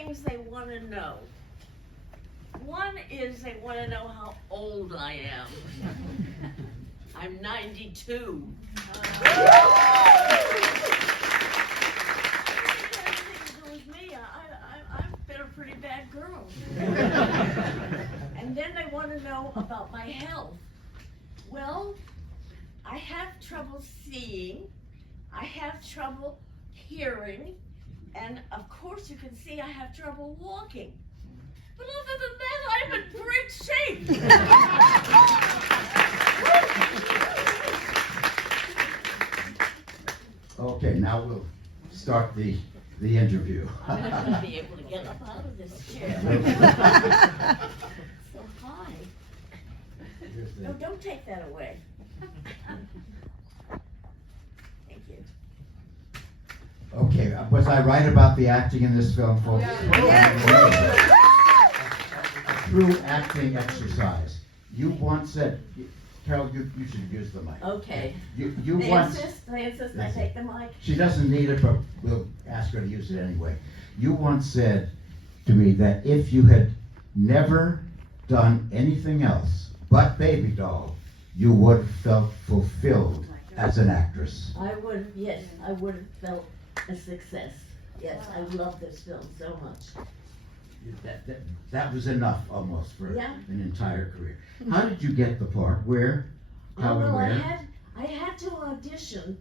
things they want to know. One is they want to know how old I am. I'm 92. With me, I've been a pretty bad girl. And then they want to know about my health. Well, I have trouble seeing, I have trouble hearing, and of course you can see I have trouble walking. But other than that, I'm in great shape. Okay, now we'll start the interview. I'm not going to be able to get up out of this chair. So high. No, don't take that away. Thank you. Okay, was I right about the acting in this film, folks? Yeah. A true acting exercise. You once said, Carol, you should use the mic. Okay. You They once. insist I take the mic. She doesn't need it, but we'll ask her to use it anyway. You once said to me that if you had never done anything else but Baby Doll, you would have felt fulfilled as an actress. I would have felt a success. Yes, I love this film so much. That was enough almost for Yeah. an entire career. How did you get the part? Where? How and Well, where? I had to audition.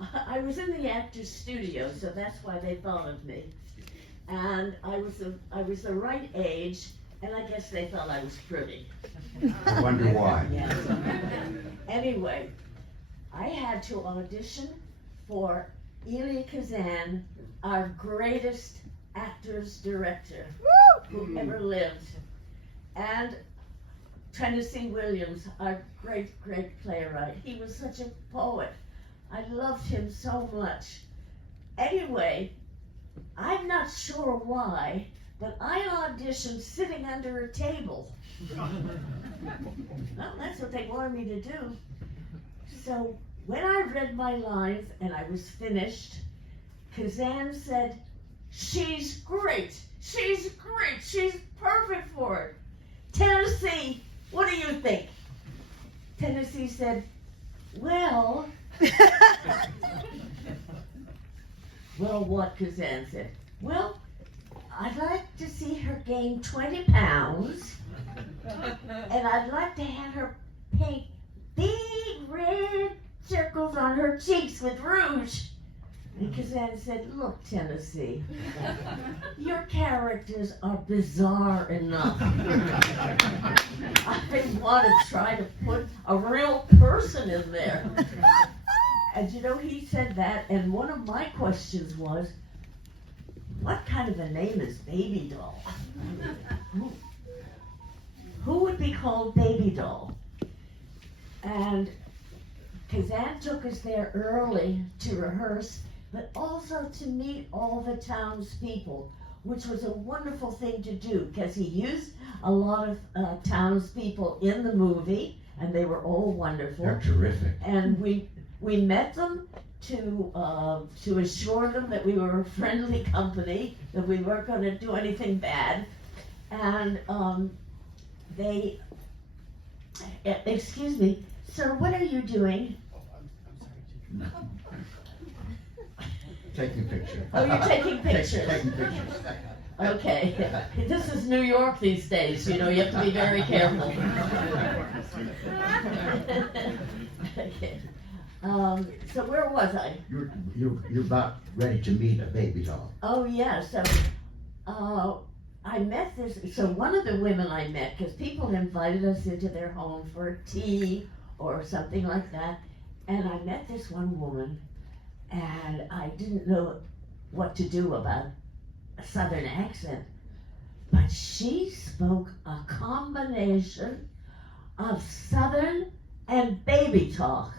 I was in the actor's studio, so that's why they thought of me. And I was the right age, and I guess they thought I was pretty. I wonder why. Yeah. Anyway, I had to audition for Elia Kazan, our greatest actor's director who ever lived, and Tennessee Williams, our great playwright. He was such a poet. I loved him so much. Anyway, I'm not sure why, but I auditioned sitting under a table. Well, that's what they wanted me to do. So when I read my lines and I was finished, Kazan said, "She's great, she's great, she's perfect for it. Tennessee, what do you think?" Tennessee said, "Well," well, what Kazan said? "Well, I'd like to see her gain 20 pounds, and I'd like to have her paint big red circles on her cheeks with rouge." And Kazan said, "Look, Tennessee, your characters are bizarre enough. I want to try to put a real person in there." And you know, he said that, and one of my questions was, what kind of a name is Baby Doll? Who would be called Baby Doll? And Kazan took us there early to rehearse, but also to meet all the townspeople, which was a wonderful thing to do, because he used a lot of townspeople in the movie, and they were all wonderful. They're terrific. And we met them to assure them that we were a friendly company, that we weren't going to do anything bad. And they, excuse me, sir, what are you doing? No. Taking a picture. Oh, you're taking pictures. Taking pictures. Okay. This is New York these days, you know, you have to be very careful. Okay. So where was I? You're about ready to meet a Baby Doll. Oh, yeah, so I met so one of the women I met, because people invited us into their home for tea or something like that, and I met this one woman, and I didn't know what to do about a southern accent, but she spoke a combination of southern and baby talk.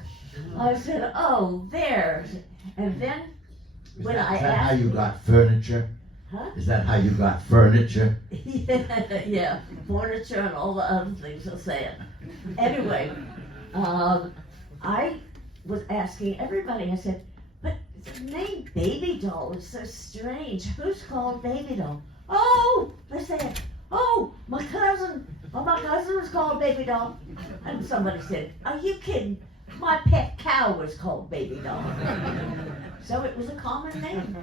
I said, "Oh, there." And then Is when that, I is that asked, how you got furniture? huh? Is that how you got furniture? Yeah, furniture and all the other things I'll say it. Anyway, I was asking everybody, I said, "But the name Baby Doll is so strange. Who's called Baby Doll?" oh, they said, oh, my cousin was called Baby Doll. And somebody said, are you kidding? My pet cow was called Baby Doll. So it was a common name.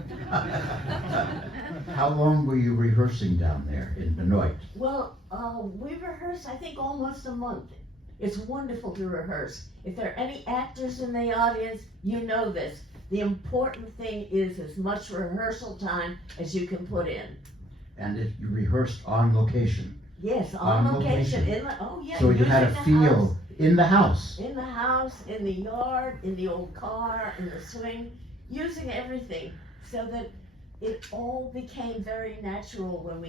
How long were you rehearsing down there in Benoit? Well, we rehearsed, I think, almost a month. It's wonderful to rehearse. If there are any actors in the audience, you know this. The important thing is as much rehearsal time as you can put in. And you rehearsed on location? Yes, on location. So you had a feel in the house? In the house, in the yard, in the old car, in the swing, using everything so that it all became very natural when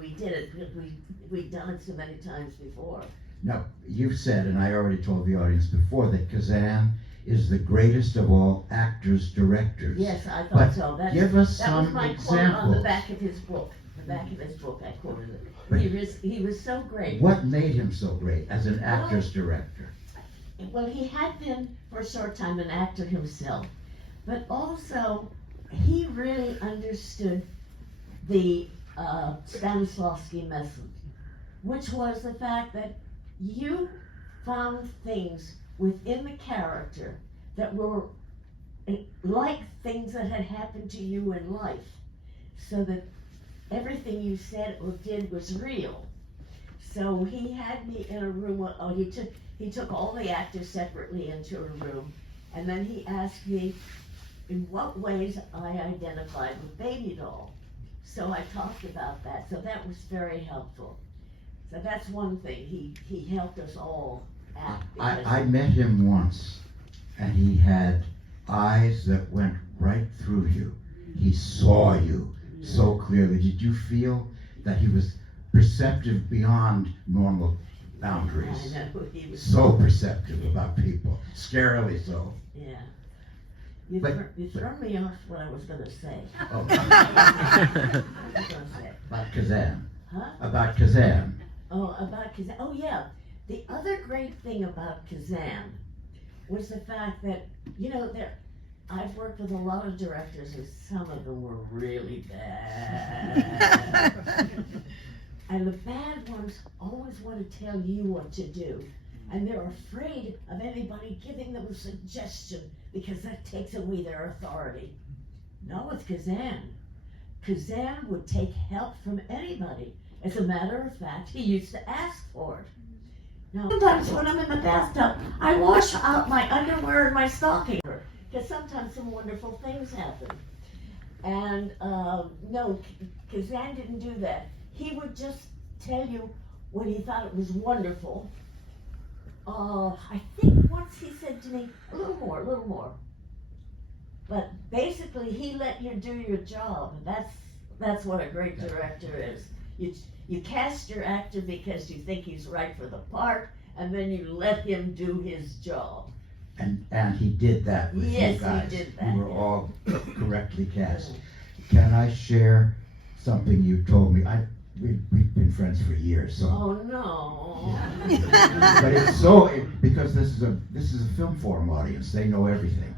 we did it, because we'd done it so many times before. Now, you've said, and I already told the audience before, that Kazan is the greatest of all actors, directors. Yes, I thought But so. give us that some was my examples. quote on the back of his book. The back of his book, I quoted it. But He was so great. what made him so great as an actor's director? Well, he had been for a short time an actor himself, but also he really understood the Stanislavski method, which was the fact that you found things within the character that were like things that had happened to you in life, so that everything you said or did was real. So he had me in a room, he took all the actors separately into a room, and then he asked me in what ways I identified with Baby Doll. So I talked about that, so that was very helpful. So that's one thing, he helped us all act. I met him once, and he had eyes that went right through you. He saw you so clearly. Did you feel that he was perceptive beyond normal boundaries? I know, he was So perceptive about people, scarily so. Yeah. But- You throw me off what I was gonna say. Oh. What was I gonna say? About Kazan. Huh? About Kazan. Oh, about Kazan. Oh, yeah. The other great thing about Kazan was the fact that, I've worked with a lot of directors and some of them were really bad. And the bad ones always want to tell you what to do. And they're afraid of anybody giving them a suggestion because that takes away their authority. Not with Kazan. Kazan would take help from anybody. As a matter of fact, he used to ask for it. Now, sometimes when I'm in the bathtub, I wash out my underwear and my stocking, because sometimes some wonderful things happen. And no, Kazan didn't do that. He would just tell you when he thought it was wonderful. I think once he said to me, a little more. But basically, he let you do your job. That's what a great director is. You cast your actor because you think he's right for the part, and then you let him do his job. And he did that with Yes, you guys. he did that. You were all correctly cast. Can I share something you told me? We've been friends for years, so. Oh no! But because this is a film forum audience, they know everything.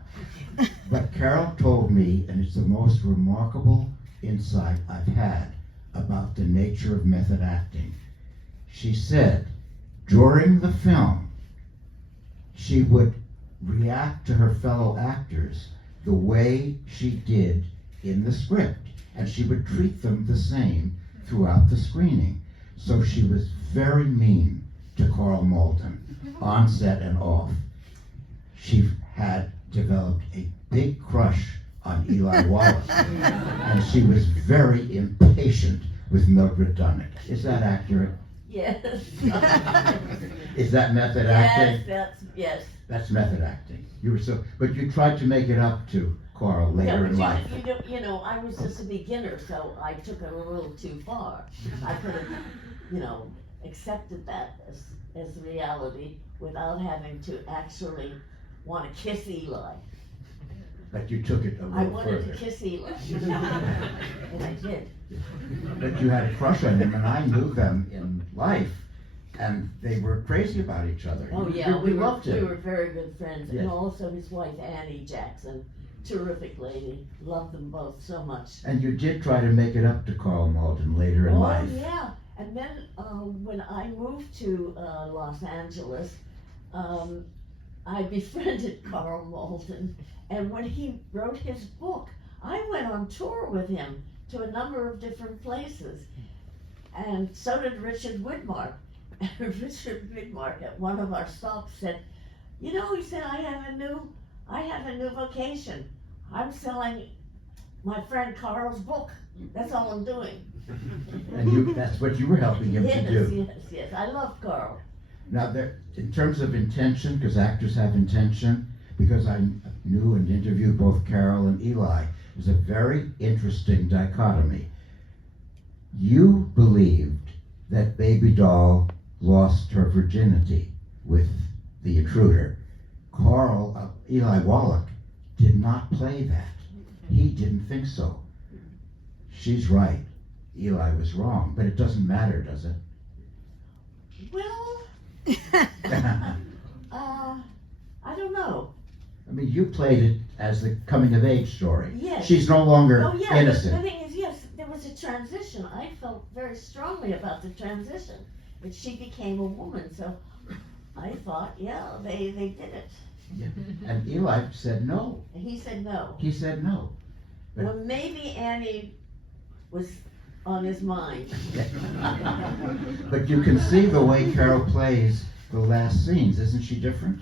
But Carol told me, and it's the most remarkable insight I've had about the nature of method acting. She said, during the film, she would react to her fellow actors the way she did in the script, and she would treat them the same throughout the screening. So she was very mean to Karl Malden, on set and off. She had developed a big crush on Eli Wallach, and she was very impatient with Mildred Dunnick. Is that accurate? Yes. Is that method acting? Yes. That's method acting. But you tried to make it up to Karl later in life. I was just a beginner, so I took it a little too far. I could have, accepted that as reality without having to actually want to kiss Eli. But you took it a I little wanted further. to kiss Eli. And I did. But you had a crush on him, and I knew them in life, and they were crazy about each other. Oh yeah, we loved him. We were very good friends, Yes. and also his wife Annie Jackson terrific lady. Loved them both so much. And you did try to make it up to Carl Malden later in life. Oh, yeah. And then when I moved to Los Angeles, I befriended Carl Malden. And when he wrote his book, I went on tour with him to a number of different places. And so did Richard Widmark. And Richard Widmark at one of our stops said, you know, he said, I have a new vocation. I'm selling my friend Carl's book. That's all I'm doing. And that's what you were helping him to do. Yes. I love Carl. Now, in terms of intention, because actors have intention, because I knew and interviewed both Carol and Eli, there's a very interesting dichotomy. You believed that Baby Doll lost her virginity with the intruder. Eli Wallach did not play that. He didn't think so. She's right. Eli was wrong, but it doesn't matter, does it? Well, I don't know. I mean, you played it as the coming-of-age story. Yes. She's no longer Oh, yeah, innocent. the thing is, yes, there was a transition. I felt very strongly about the transition. But she became a woman, so I thought, yeah, they did it. Yeah. And Eli said no. And he said no. He said no. But- Well, maybe Annie was on his mind. But you can see the way Carol plays the last scenes. Isn't she different?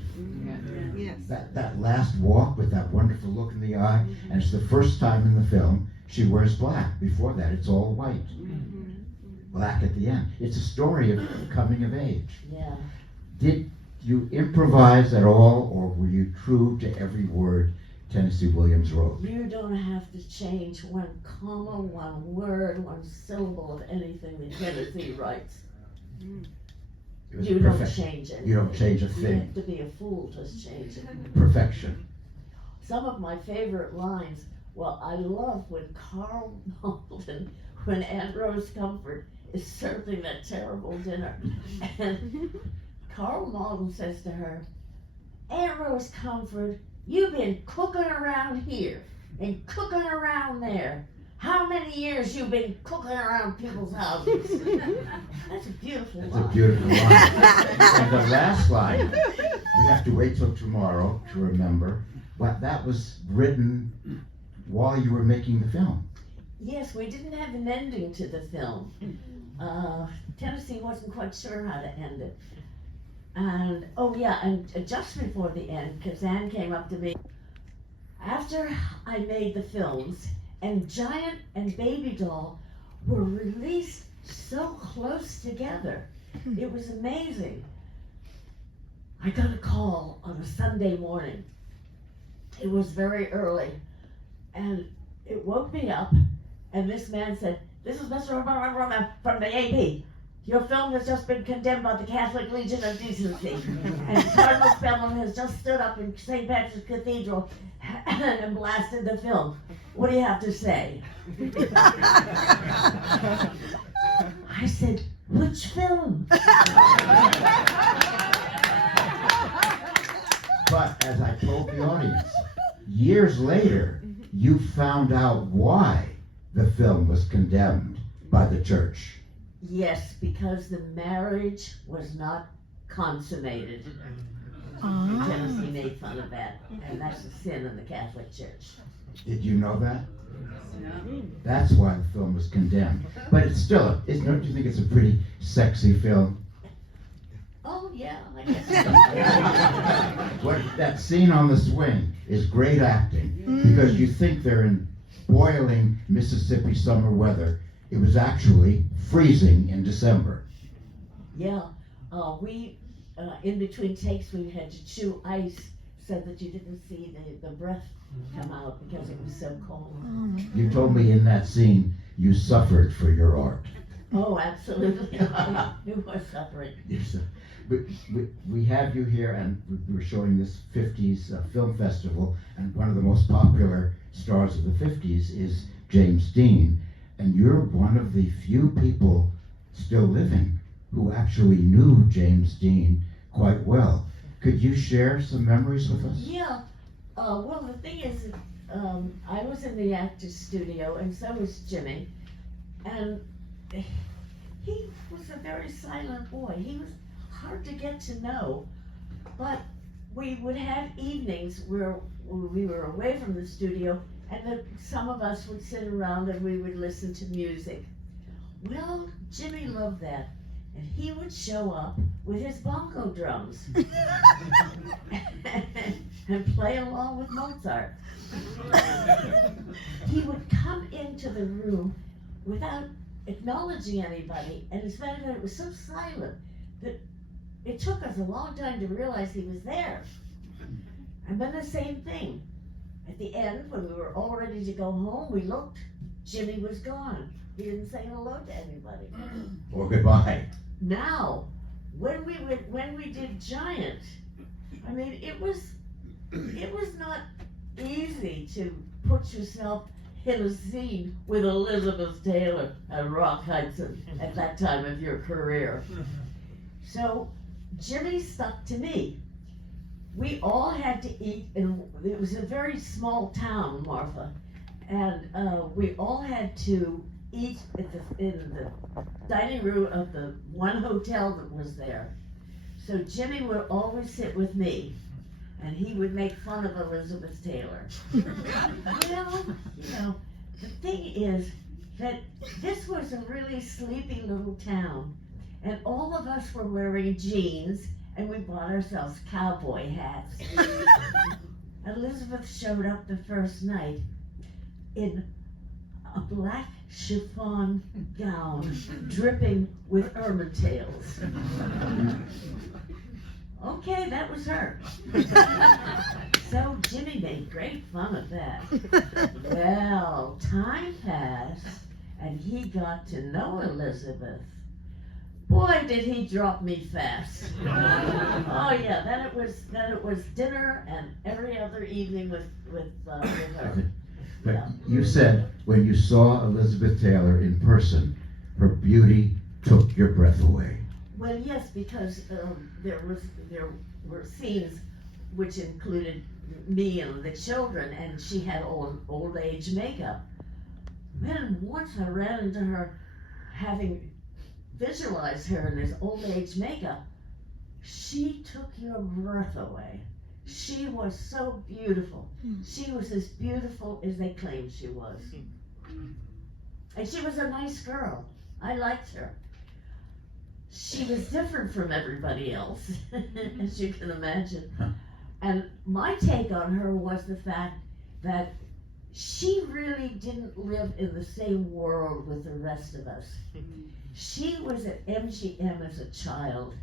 Yes. That last walk with that wonderful look in the eye, and it's the first time in the film she wears black. Before that, it's all white. Black at the end. It's a story of coming of age. Yeah. Did you improvise at all, or were you true to every word Tennessee Williams wrote? You don't have to change one comma, one word, one syllable of anything that Tennessee writes. It was You don't perfect. change it. You don't change a You thing. have to be a fool to change it. Perfection. Some of my favorite lines, well, I love when Carl Malden, when Aunt Rose Comfort is serving that terrible dinner. And Carl Malden says to her, Aunt Rose Comfort, you've been cooking around here and cooking around there. How many years you been cooking around people's houses? That's a beautiful That's line. a beautiful line. And the last line, we have to wait till tomorrow to remember, but that was written while you were making the film. Yes, we didn't have an ending to the film. Tennessee wasn't quite sure how to end it. And, oh yeah, and just before the end, Kazan came up to me. After I made the films, and Giant and Baby Doll were released so close together. It was amazing. I got a call on a Sunday morning. It was very early, and it woke me up, and this man said, this is Mr. from the AP. Your film has just been condemned by the Catholic Legion of Decency. And Cardinal Spellman has just stood up in St. Patrick's Cathedral and blasted the film. What do you have to say? I said, which film? But as I told the audience, years later, you found out why the film was condemned by the church. Yes, because the marriage was not consummated. Tennessee made fun of that, and that's a sin in the Catholic Church. Did you know that? That's why the film was condemned. But it's still, don't you think it's a pretty sexy film? Oh yeah, I guess. What that scene on the swing is great acting, because you think they're in boiling Mississippi summer weather. It was actually freezing in December. Yeah, we in between takes we had to chew ice so that you didn't see the breath come out because it was so cold. You told me in that scene you suffered for your art. Oh, absolutely. You were suffering. Yes, we have you here, and we're showing this 50s film festival, and one of the most popular stars of the 50s is James Dean, and you're one of the few people still living who actually knew James Dean quite well. Could you share some memories with us? Yeah. Well, the thing is, I was in the actor's studio, and so was Jimmy, and he was a very silent boy. He was hard to get to know, but we would have evenings where we were away from the studio, and some of us would sit around and we would listen to music. Well, Jimmy loved that, and he would show up with his bongo drums and play along with Mozart. He would come into the room without acknowledging anybody, and as a matter of fact, it was so silent that it took us a long time to realize he was there. And then the same thing. At the end, when we were all ready to go home, we looked, Jimmy was gone. He didn't say hello to anybody. Or goodbye. Now, when we did Giant, I mean, it was not easy to put yourself in a scene with Elizabeth Taylor and Rock Hudson at that time of your career. So Jimmy stuck to me. We all had to eat, and it was a very small town, Martha, and we all had to eat in the dining room of the one hotel that was there. So Jimmy would always sit with me, and he would make fun of Elizabeth Taylor. Well, you know, the thing is that this was a really sleepy little town, and all of us were wearing jeans, and we bought ourselves cowboy hats. Elizabeth showed up the first night in a black chiffon gown dripping with ermine tails. Okay, that was her. So Jimmy made great fun of that. Well, time passed, and he got to know Elizabeth. Boy, did he drop me fast. Oh yeah, then it was dinner and every other evening with her. But Yeah. you said when you saw Elizabeth Taylor in person, her beauty took your breath away. Well, yes, because there were scenes which included me and the children, and she had old age makeup. Then once I ran into her, having visualized her in this old age makeup, she took your breath away. She was so beautiful. She was as beautiful as they claimed she was. And she was a nice girl. I liked her. She was different from everybody else, as you can imagine. And my take on her was the fact that she really didn't live in the same world with the rest of us. She was at MGM as a child.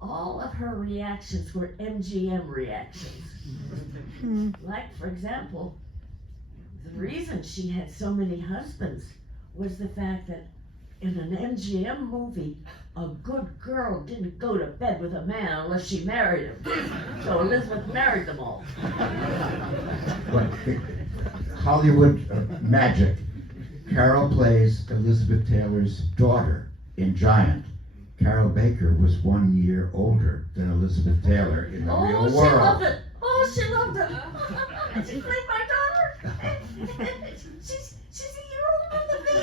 All of her reactions were MGM reactions. Like, for example, the reason she had so many husbands was the fact that in an MGM movie, a good girl didn't go to bed with a man unless she married him. So Elizabeth married them all. But Hollywood magic. Carol plays Elizabeth Taylor's daughter in Giant. Carroll Baker was 1 year older than Elizabeth Taylor in the real world. She loved it. Oh, she loved it. She played my daughter. She's a year older than me.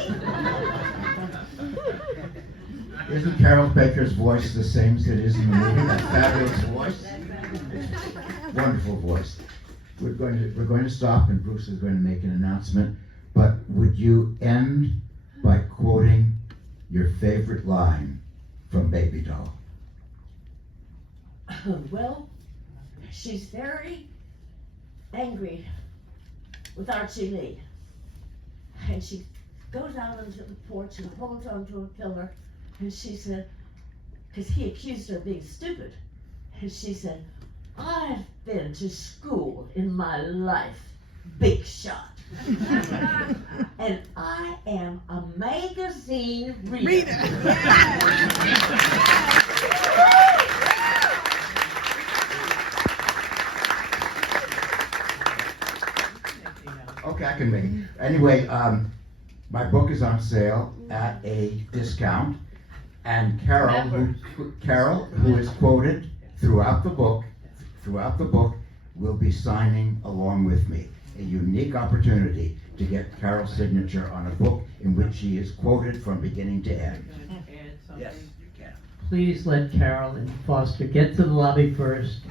Isn't Carroll Baker's voice the same as it is in the movie? That fabulous voice? Wonderful voice. We're going to stop, and Bruce is going to make an announcement. But would you end by quoting your favorite line from Baby Doll? Well, she's very angry with Archie Lee. And she goes out onto the porch and holds onto a pillar, and she said, because he accused her of being stupid, and she said, "I've been to school in my life, big shot. And I am a magazine reader." Okay, I can make it. Anyway, my book is on sale at a discount, and Carol, who is quoted throughout the book, will be signing along with me. a unique opportunity to get Carol's signature on a book in which she is quoted from beginning to end. Yes, you can. Please let Carol and Foster get to the lobby first.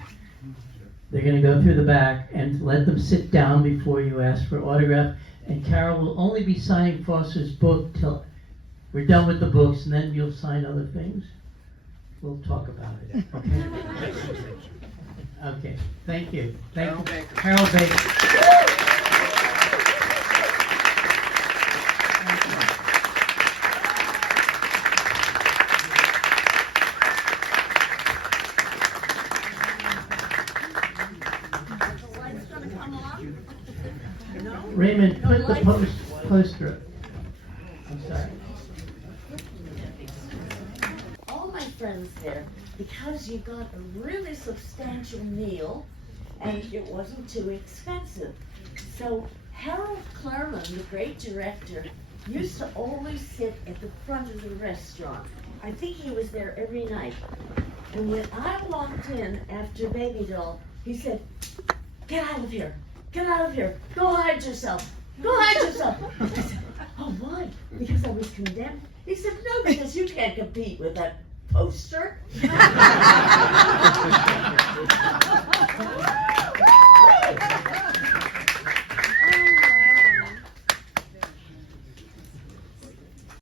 They're going to go through the back, and let them sit down before you ask for autograph. And Carol will only be signing Foster's book till we're done with the books, and then you'll sign other things. We'll talk about it. Okay. Okay. Thank you. Thank you, Carroll Baker. Raymond, put the poster up. I'm sorry. All my friends there, because you got a really substantial meal and it wasn't too expensive. So Harold Clurman, the great director, used to always sit at the front of the restaurant. I think he was there every night. And when I walked in after Baby Doll, he said, "Get out of here. Get out of here. Go hide yourself. Go hide yourself." I said, "Oh, why? Because I was condemned?" He said, "No, because you can't compete with that poster."